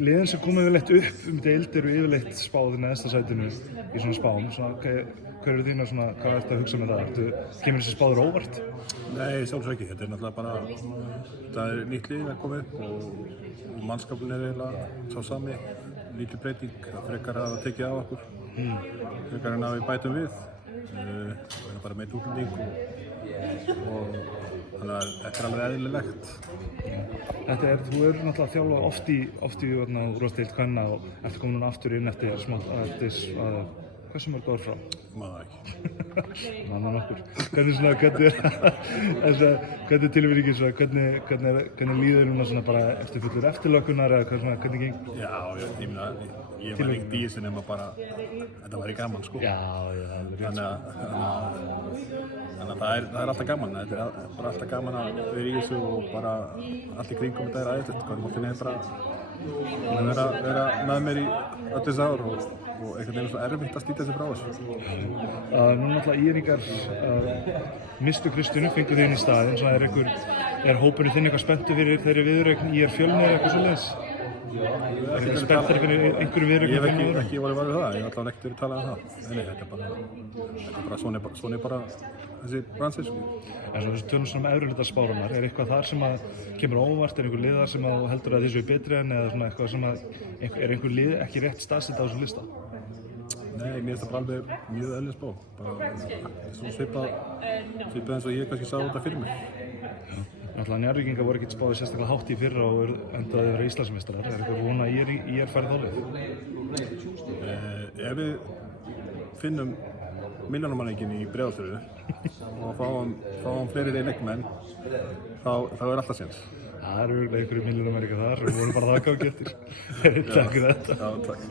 Liðin sem koma yfirleitt upp deild eru yfirleitt spáð í neðsta sætinu í svona spám. Hver eru þínar svona, hvað ertu að hugsa með það? Kemur þessi spáður óvart? Nei, sjálfsög ekki. Þetta náttúrulega bara, það nýtt lið að koma upp og mannskapin eiginlega sá sami, lítið breyting, það frekar að tekið á okkur, frekar en að við bætum við. Við erum bara með útlending og þannig að þetta alveg eðlilegt. Þú eru náttúrulega að þjálfa oft í úrvalsdeild kvenna og ertu komin aftur inn eftir hversu mörg ár frá? Maður ekki. Manna nokkur. Hvernig tilfinningin svona, hvernig líður núna svona bara eftir fullur eftirlökunar eða hvernig gengur? Já, ég var ekkert í þessu nema bara, þetta væri gaman sko. Já, það er rétt Þannig að það er alltaf gaman, þetta er bara alltaf gaman að vera í þessu og bara allt í kringum þetta er æðislegt. Körfuboltinn er bara að vera með mér í öll þessi ár og einhvern veginn svo erfitt að slíta þessu frá þessu. Nú náttúrulega Íringar mistu Kristjánu, fengu þau inn í staðinn, svo er hópurinn þinn eitthvað spenntur fyrir þeirri viðureign Fjölnir eða eitthvað svoleiðis? Er spenntur fyrir einhverju viðureign? Ég hef ekki verið varfið það, ég hef allavega ekkert verið talað um það. Nei, þetta er bara svona bara þessi bransi sko. En svo þessu tölum svona efri spárunar, er eitthvað þar sem að kemur óvart, er einhver liðar sem að heldur að þessu er betri en eða svona eitthvað sem að er einhver lið ekki rétt staðsett á þessu lista? Nei, mér finnst það bara alveg mjög eðlileg spá. Bara svona svipað eins og ég kannski sá þetta fyrir mig. Náttúrulega Njarðvíkingar voru ekkert spáðir sérstaklega hátt í fyrra og endaði að vera Íslandsmeistarar. Er eitthvað vona að ÍR færð þá leið? Ef við finnum milljónamannleikinn í Breiðholtinu og fáum fleiri leikmenn, þá er alltaf séns. Það eru einhverju milljónamannleikar þar og voru bara það að ganga eftir. Takk fyrir þetta. Já, takk.